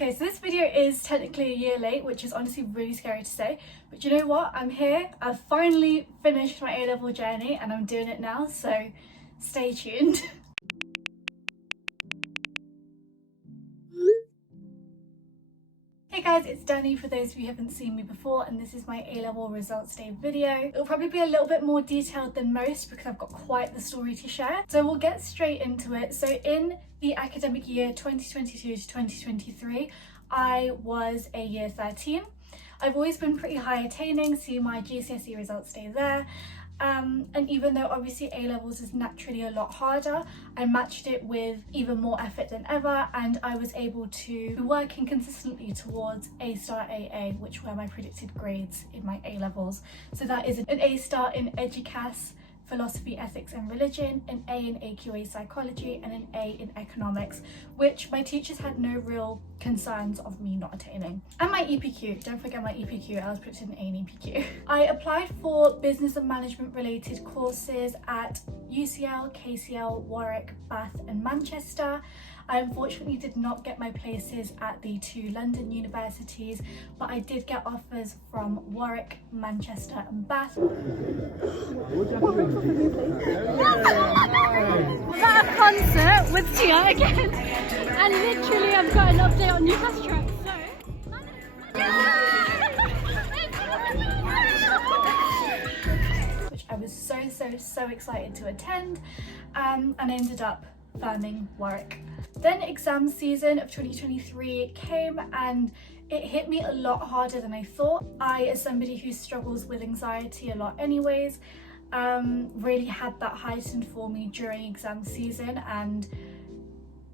Okay, so this video is technically a year late, which is honestly really scary to say, but you know what? I'm here. I've finally finished my A-level journey and I'm doing it now, so stay tuned. Hey guys, it's Danny for those of you who haven't seen me before, and this is my A-level results day video. It'll probably be a little bit more detailed than most because I've got quite the story to share. So we'll get straight into it. So in the academic year 2022 to 2023, I was a year 13. I've always been pretty high attaining, see my GCSE results day there. And even though obviously A-levels is naturally a lot harder, I matched it with even more effort than ever, and I was able to be working consistently towards A star AA, which were my predicted grades in my A-levels. So that is an A star in Educas, Philosophy, Ethics and Religion, an A in AQA Psychology, and an A in Economics, which my teachers had no real concerns of me not attaining. And my EPQ, don't forget my EPQ, I was predicted an A in EPQ. I applied for business and management related courses at UCL, KCL, Warwick, Bath and Manchester. I unfortunately did not get my places at the two London universities, but I did get offers from Warwick, Manchester and Bath. Was at a concert with Tia again, and literally I've got an update on Newcastle track, which I was so excited to attend, and I ended up firming Warwick. Then exam season of 2023 came and it hit me a lot harder than I thought. I, as somebody who struggles with anxiety a lot anyways, really had that heightened for me during exam season, and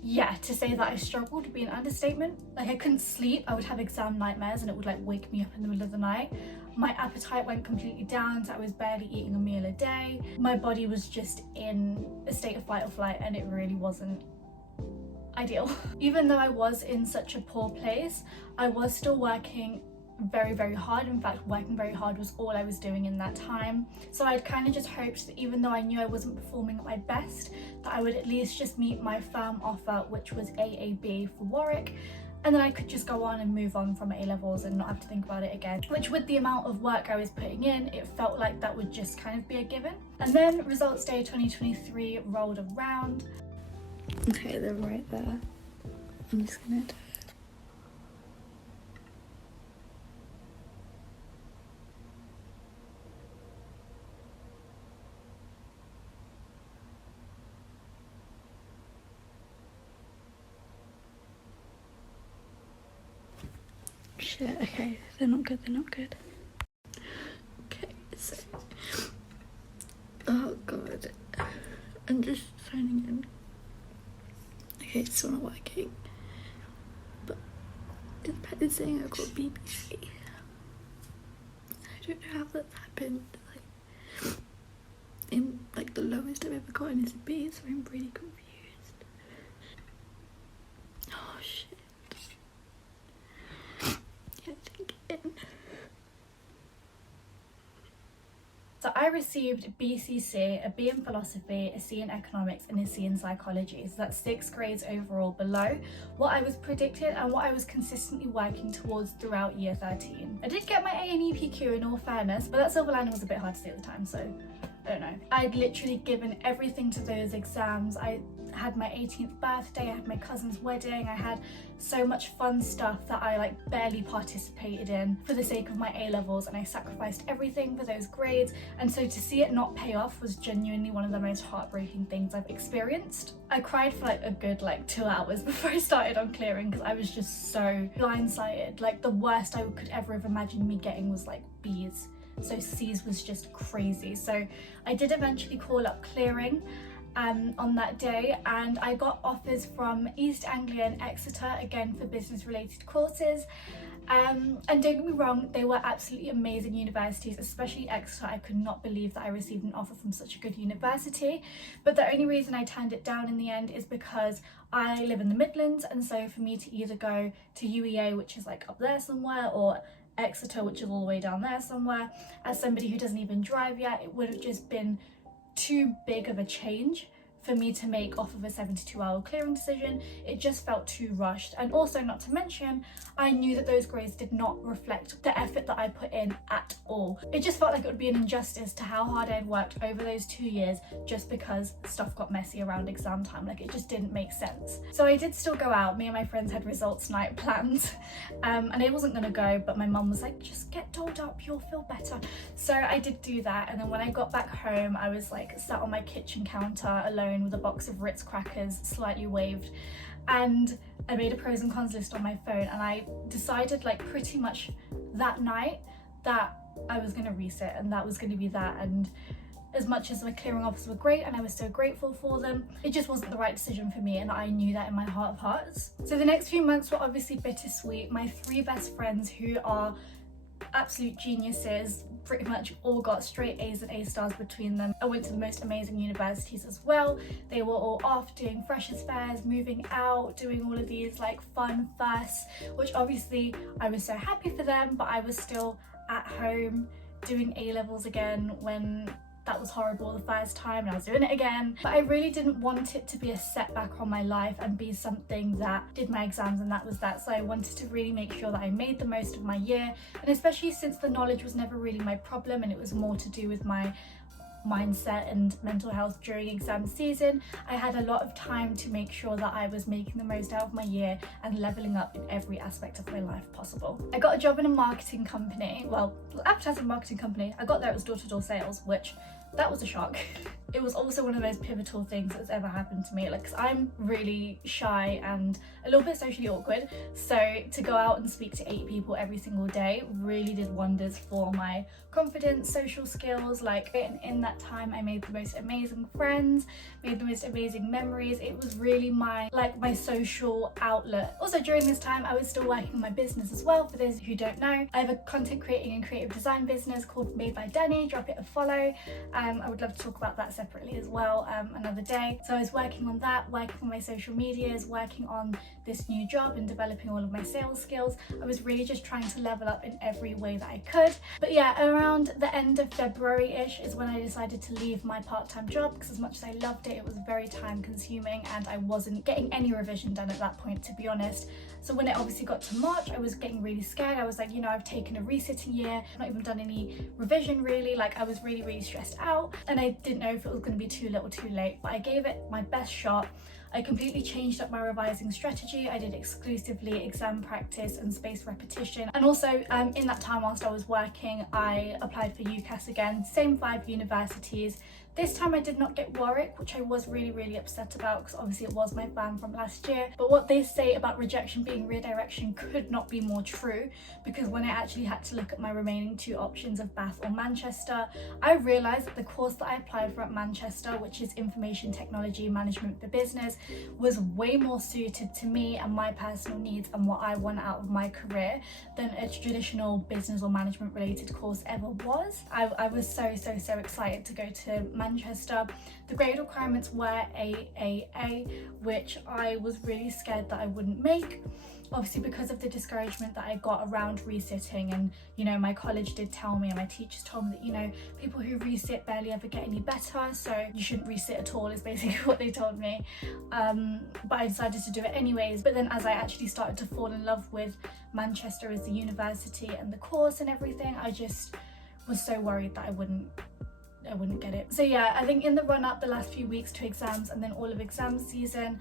yeah, to say that I struggled would be an understatement. Like, I couldn't sleep, I would have exam nightmares and it would like wake me up in the middle of the night. My appetite went completely down, so I was barely eating a meal a day. My body was just in a state of fight or flight and it really wasn't ideal. Even though I was in such a poor place, I was still working very hard. In fact, working very hard was all I was doing in that time. So I'd kind of just hoped that even though I knew I wasn't performing at my best, that I would at least just meet my firm offer, which was AAB for Warwick, and then I could just go on and move on from A-levels and not have to think about it again. Which, with the amount of work I was putting in, it felt like that would just kind of be a given. And then results day 2023 rolled around. Okay, they're right there. I'm just gonna do it. Shit, okay, they're not good, Okay, so... Oh god. I'm just signing in. Okay, it's still not working. But it's saying I got BBC. I don't know how that's happened. Like, in like the lowest I've ever gotten is a B, so I'm really confused. Oh shit. So I received BCC, a B in philosophy, a C in economics and a C in psychology. So that's 6 grades overall below what I was predicted and what I was consistently working towards throughout year 13. I did get my A in EPQ in all fairness, but that silver lining was a bit hard to see at the time, so I don't know. I'd literally given everything to those exams. I had my 18th birthday, I had my cousin's wedding, I had so much fun stuff that I like barely participated in for the sake of my A-levels, and I sacrificed everything for those grades, and so to see it not pay off was genuinely one of the most heartbreaking things I've experienced. I cried for like a good 2 hours before I started on clearing because I was just so blindsided. Like, the worst I could ever have imagined me getting was like B's. So C's was just crazy. So I did eventually call up clearing on that day, and I got offers from East Anglia and Exeter, again for business related courses. And don't get me wrong, they were absolutely amazing universities, especially Exeter. I could not believe that I received an offer from such a good university, but the only reason I turned it down in the end is because I live in the Midlands, and so for me to either go to UEA, which is like up there somewhere, or Exeter, which is all the way down there somewhere, as somebody who doesn't even drive yet, it would have just been too big of a change for me to make off of a 72-hour clearing decision. It just felt too rushed. And also, not to mention, I knew that those grades did not reflect the effort that I put in at all. It just felt like it would be an injustice to how hard I'd worked over those 2 years just because stuff got messy around exam time. Like, it just didn't make sense. So I did still go out. Me and my friends had results night planned, and I wasn't gonna go, but my mum was like, just get dolled up, you'll feel better. So I did do that, and then when I got back home, I was like sat on my kitchen counter alone with a box of Ritz crackers slightly waved, and I made a pros and cons list on my phone, and I decided like pretty much that night that I was gonna resit, and that was gonna be that. And as much as my clearing offers were great and I was so grateful for them, it just wasn't the right decision for me, and I knew that in my heart of hearts. So the next few months were obviously bittersweet. My 3 best friends, who are absolute geniuses, pretty much all got straight A's and A stars between them. I went to the most amazing universities as well. They were all off doing freshers fairs, moving out, doing all of these like fun firsts, which obviously I was so happy for them, but I was still at home doing A-levels again when that was horrible the first time, and I was doing it again. But I really didn't want it to be a setback on my life and be something that did my exams and that was that. So I wanted to really make sure that I made the most of my year, and especially since the knowledge was never really my problem and it was more to do with my mindset and mental health during exam season, I had a lot of time to make sure that I was making the most out of my year and leveling up in every aspect of my life possible. I got a job in a marketing company, well, advertising marketing company. I got there, it was door-to-door sales, which that was a shock. It was also one of those pivotal things that's ever happened to me, like, 'cause I'm really shy and a little bit socially awkward, so to go out and speak to 8 people every single day really did wonders for my confidence, social skills. Like, and in that time I made the most amazing friends, made the most amazing memories. It was really my social outlet. Also, during this time I was still working on my business as well. For those who don't know, I have a content creating and creative design business called Made by Danny. Drop it a follow. I would love to talk about that separately as well another day. So I was working on that, working on my social medias, working on this new job and developing all of my sales skills. I was really just trying to level up in every way that I could. But yeah, around the end of February-ish is when I decided to leave my part-time job, because as much as I loved it, it was very time consuming and I wasn't getting any revision done at that point, to be honest. So when it obviously got to March, I was getting really scared. I was like, you know, I've taken a resitting year, I've not even done any revision really. Like, I was really, really stressed out, and I didn't know if it was going to be too little too late, but I gave it my best shot. I completely changed up my revising strategy. I did exclusively exam practice and spaced repetition. And also in that time whilst I was working, I applied for UCAS again, same 5 universities. This time I did not get Warwick, which I was really, really upset about, because obviously it was my plan from last year. But what they say about rejection being redirection could not be more true, because when I actually had to look at my remaining 2 options of Bath or Manchester, I realised that the course that I applied for at Manchester, which is Information Technology Management for Business, was way more suited to me and my personal needs and what I want out of my career than a traditional business or management related course ever was. I was so excited to go to Manchester. The grade requirements were AAA, which I was really scared that I wouldn't make, obviously because of the discouragement that I got around resitting. And you know, my college did tell me and my teachers told me that, you know, people who resit barely ever get any better, so you shouldn't resit at all, is basically what they told me. But I decided to do it anyways. But then as I actually started to fall in love with Manchester as the university and the course and everything, I just was so worried that I wouldn't get it. So yeah, I think in the run up, the last few weeks to exams and then all of exam season,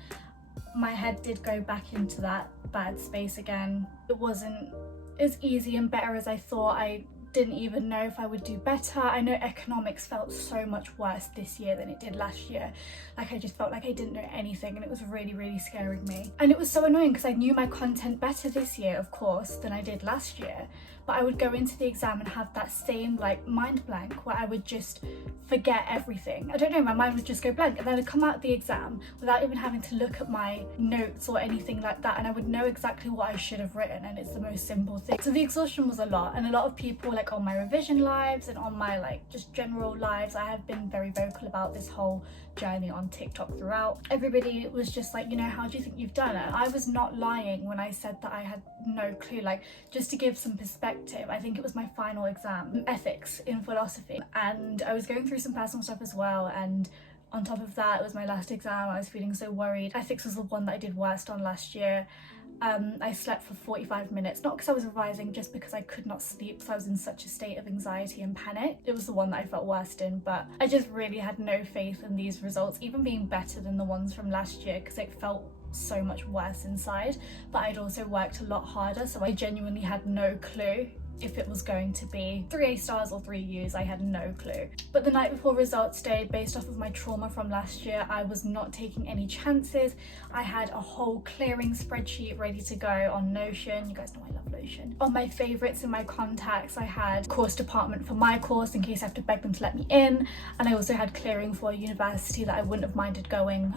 my head did go back into that bad space again. It wasn't as easy and better as I thought. I didn't even know if I would do better. I know economics felt so much worse this year than it did last year. Like, I just felt like I didn't know anything, and it was really, really scaring me. And it was so annoying because I knew my content better this year, of course, than I did last year. But I would go into the exam and have that same like mind blank where I would just forget everything. I don't know, my mind would just go blank, and then I'd come out of the exam without even having to look at my notes or anything like that, and I would know exactly what I should have written, and it's the most simple thing. So the exhaustion was a lot, and a lot of people like on my revision lives and on my like just general lives, I have been very vocal about this whole journey on TikTok throughout. Everybody was just like, you know, how do you think you've done it? I was not lying when I said that I had no clue. Like, just to give some perspective, I think it was my final exam, ethics in philosophy, and I was going through some personal stuff as well, and On top of that, it was my last exam. I was feeling so worried. Ethics was the one that I did worst on last year. I slept for 45 minutes, not because I was revising, just because I could not sleep, so I was in such a state of anxiety and panic. It was the one that I felt worst in, but I just really had no faith in these results even being better than the ones from last year, because it felt so much worse inside. But I'd also worked a lot harder, so I genuinely had no clue if it was going to be 3 A stars or 3 U's. I had no clue. But the night before results day, based off of my trauma from last year, I was not taking any chances. I had a whole clearing spreadsheet ready to go on Notion. You guys know I love Notion. On my favorites in my contacts, I had course department for my course in case I have to beg them to let me in, and I also had clearing for a university that I wouldn't have minded going,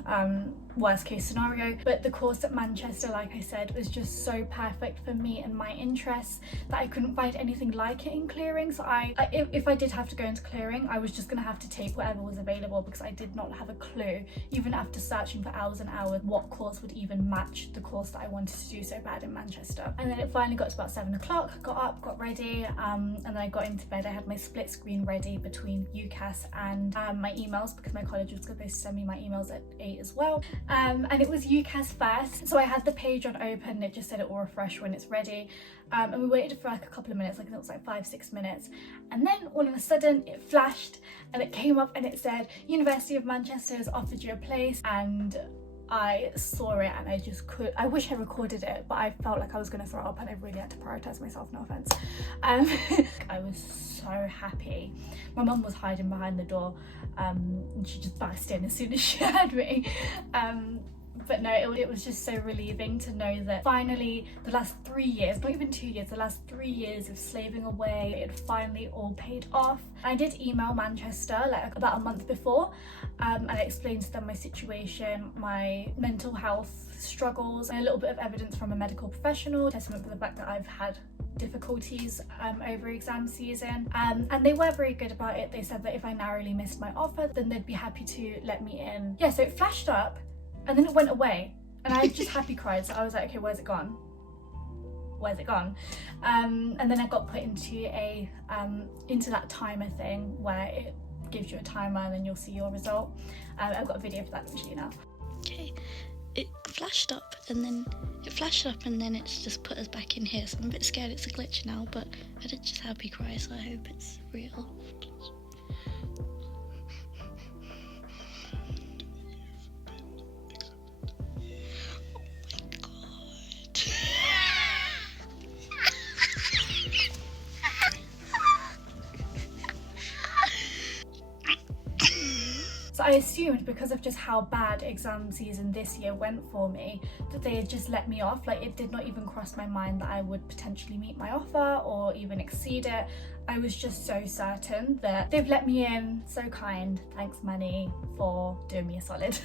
worst case scenario. But the course at Manchester, like I said, was just so perfect for me and my interests that I couldn't find anything like it in clearing. So if I did have to go into clearing, I was just gonna have to take whatever was available, because I did not have a clue, even after searching for hours and hours, what course would even match the course that I wanted to do so bad in Manchester. And then it finally got to about 7 o'clock, got up, got ready, and then I got into bed. I had my split screen ready between UCAS and my emails, because my college was supposed to send me my emails at 8 as well. And it was UCAS first, so I had the page on open and it just said it will refresh when it's ready. And we waited for like a couple of minutes, like it was like 5-6 minutes, and then all of a sudden it flashed and it came up and it said University of Manchester has offered you a place. And I saw it and I wish I recorded it, but I felt like I was gonna throw up and I really had to prioritize myself, no offense. I was so happy. My mum was hiding behind the door, and she just burst in as soon as she heard me. But no, it was just so relieving to know that finally the last 3 years, not even 2 years, the last 3 years of slaving away, it finally all paid off. I did email Manchester like about a month before, and I explained to them my situation, my mental health struggles, and a little bit of evidence from a medical professional, testament for the fact that I've had difficulties over exam season, and they were very good about it. They said that if I narrowly missed my offer, then they'd be happy to let me in. Yeah, so it flashed up and then it went away, and I just happy cried. So I was like, okay, where's it gone? Where's it gone? And then I got put into into that timer thing where it gives you a timer and then you'll see your result. I've got a video for that to show you now. Okay, it flashed up and then it's just put us back in here, so I'm a bit scared it's a glitch now, but I did just happy cry, so I hope it's real. So I assumed, because of just how bad exam season this year went for me, that they had just let me off. Like, it did not even cross my mind that I would potentially meet my offer or even exceed it. I was just so certain that they've let me in. So kind. Thanks, money, for doing me a solid.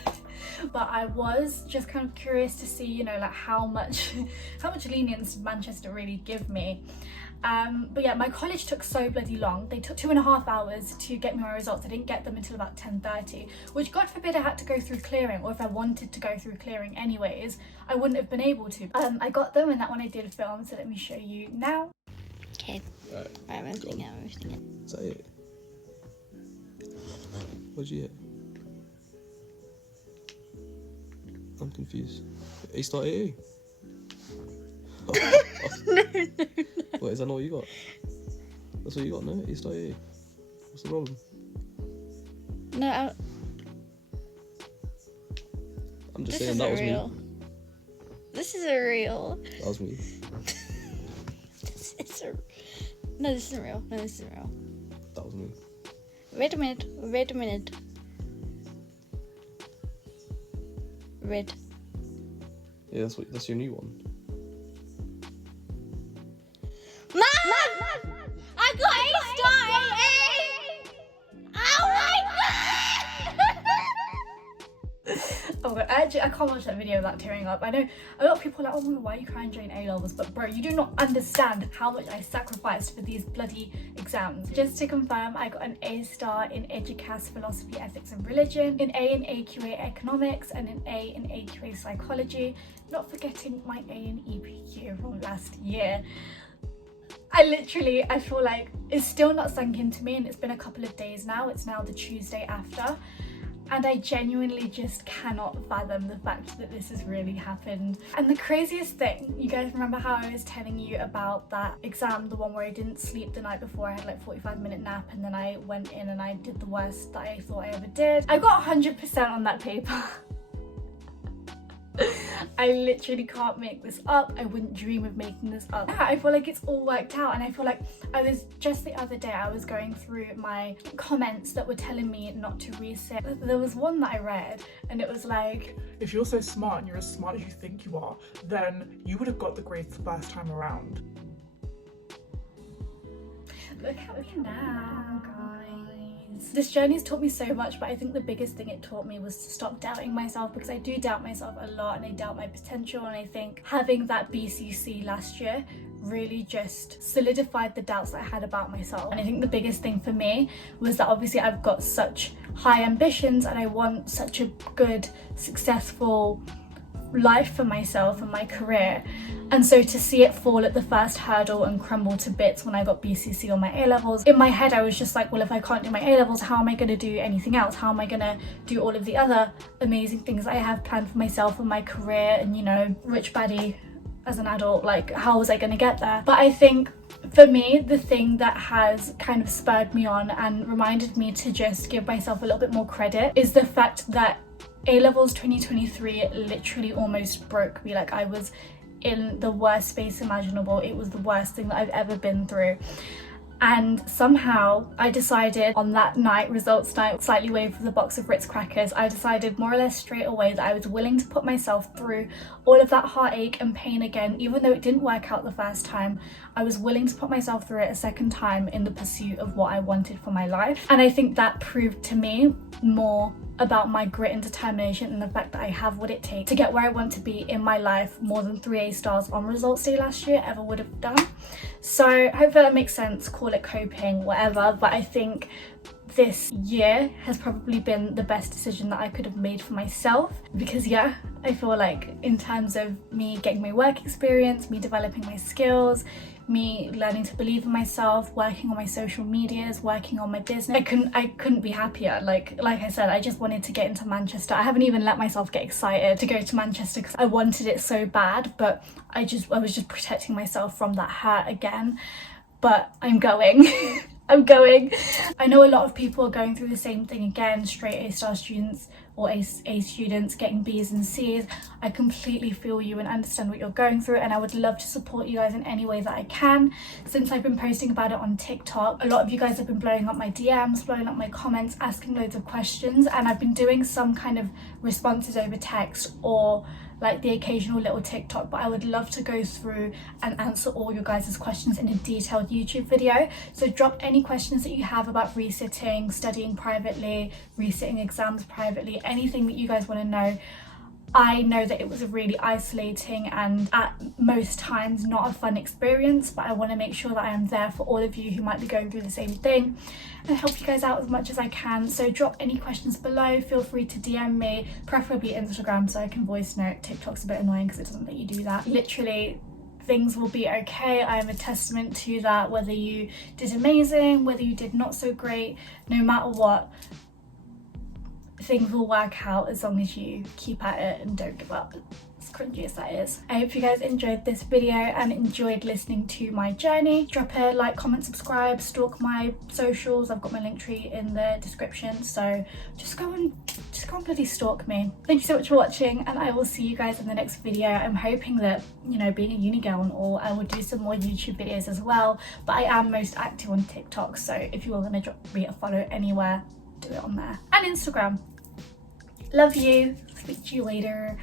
But I was just kind of curious to see, you know, like how much lenience Manchester really give me. But yeah, my college took so bloody long. They took 2.5 hours to get me my results. I didn't get them until about 10:30, which God forbid I had to go through clearing, or if I wanted to go through clearing anyways, I wouldn't have been able to. I got them, and that one I did film, so let me show you now. Okay, right, I'm opening it. Is that it? What'd you get? I'm confused. A star AA? No. What, is that not what you got? That's what you got, no? A star AA? What's the problem? No, I'm just this saying that was real. me. This isn't real. That was me. No, this isn't real. No, this isn't real. That was me. Wait a minute. Red. Yeah, that's your new one. Mom! I got a star AA! Oh my god! Oh my god, actually, I can't watch that video without tearing up. I know a lot of people are like, oh my god, why are you crying during A-levels? But bro, you do not understand how much I sacrificed for these bloody exams. Just to confirm, I got an A star in Educas, Philosophy, Ethics and Religion, an A in AQA Economics, and an A in AQA Psychology. Not forgetting my A in EPQ from last year. I feel like it's still not sunk into me, and it's been a couple of days now. It's now the Tuesday after. And I genuinely just cannot fathom the fact that this has really happened. And the craziest thing, you guys remember how I was telling you about that exam, the one where I didn't sleep the night before, I had like 45-minute nap, and then I went in and I did the worst that I thought I ever did. I got 100% on that paper. I literally can't make this up. I wouldn't dream of making this up. Yeah, I feel like it's all worked out, and I feel like I was just the other day, I was going through my comments that were telling me not to resit. There was one that I read and it was like, if you're so smart and you're as smart as you think you are, then you would have got the grades the first time around. Look at me now, guys. This journey's taught me so much, but I think the biggest thing it taught me was to stop doubting myself, because I do doubt myself a lot and I doubt my potential, and I think having that BCC last year really just solidified the doubts that I had about myself. And I think the biggest thing for me was that obviously I've got such high ambitions and I want such a good, successful life for myself and my career, and so to see it fall at the first hurdle and crumble to bits when I got BCC on my A-levels, in my head I was just like, well, if I can't do my A-levels, how am I going to do anything else? How am I going to do all of the other amazing things I have planned for myself and my career, and, you know, rich baddie as an adult? Like, how was I going to get there? But I think for me, the thing that has kind of spurred me on and reminded me to just give myself a little bit more credit is the fact that A-levels 2023 literally almost broke me. Like, I was in the worst space imaginable. It was the worst thing that I've ever been through. And somehow I decided on that night, results night, slightly waved with a box of Ritz crackers, I decided more or less straight away that I was willing to put myself through all of that heartache and pain again. Even though it didn't work out the first time, I was willing to put myself through it a second time in the pursuit of what I wanted for my life. And I think that proved to me more about my grit and determination, and the fact that I have what it takes to get where I want to be in my life, more than 3 A stars on results day last year ever would have done. So hopefully that makes sense, call it coping, whatever, but I think this year has probably been the best decision that I could have made for myself, because yeah, I feel like in terms of me getting my work experience, me developing my skills, me learning to believe in myself, working on my social medias, working on my business, I couldn't be happier. Like I said, I just wanted to get into Manchester. I haven't even let myself get excited to go to Manchester because I wanted it so bad, but I was just protecting myself from that hurt again. But I'm going. I'm going. I know a lot of people are going through the same thing again, straight A-star students or A students getting B's and C's. I completely feel you and understand what you're going through, and I would love to support you guys in any way that I can. Since I've been posting about it on TikTok, a lot of you guys have been blowing up my DMs, blowing up my comments, asking loads of questions, and I've been doing some kind of responses over text or like the occasional little TikTok, but I would love to go through and answer all your guys' questions in a detailed YouTube video. So drop any questions that you have about resitting, studying privately, resitting exams privately, anything that you guys want to know. I know that it was a really isolating and at most times not a fun experience, but I want to make sure that I am there for all of you who might be going through the same thing and help you guys out as much as I can. So drop any questions below, feel free to DM me, preferably Instagram so I can voice note. TikTok's a bit annoying because it doesn't let you do that. Literally, things will be okay. I am a testament to that. Whether you did amazing, whether you did not so great, no matter what, things will work out as long as you keep at it and don't give up, as cringy as that is. I hope you guys enjoyed this video and enjoyed listening to my journey. Drop a like, comment, subscribe, stalk my socials. I've got my link tree in the description, so just go and bloody stalk me. Thank you so much for watching, and I will see you guys in the next video. I'm hoping that, you know, being a uni girl and all, I will do some more YouTube videos as well, but I am most active on TikTok, so if you are going to drop me a follow anywhere, do it on there, and Instagram. Love you. Speak to you later.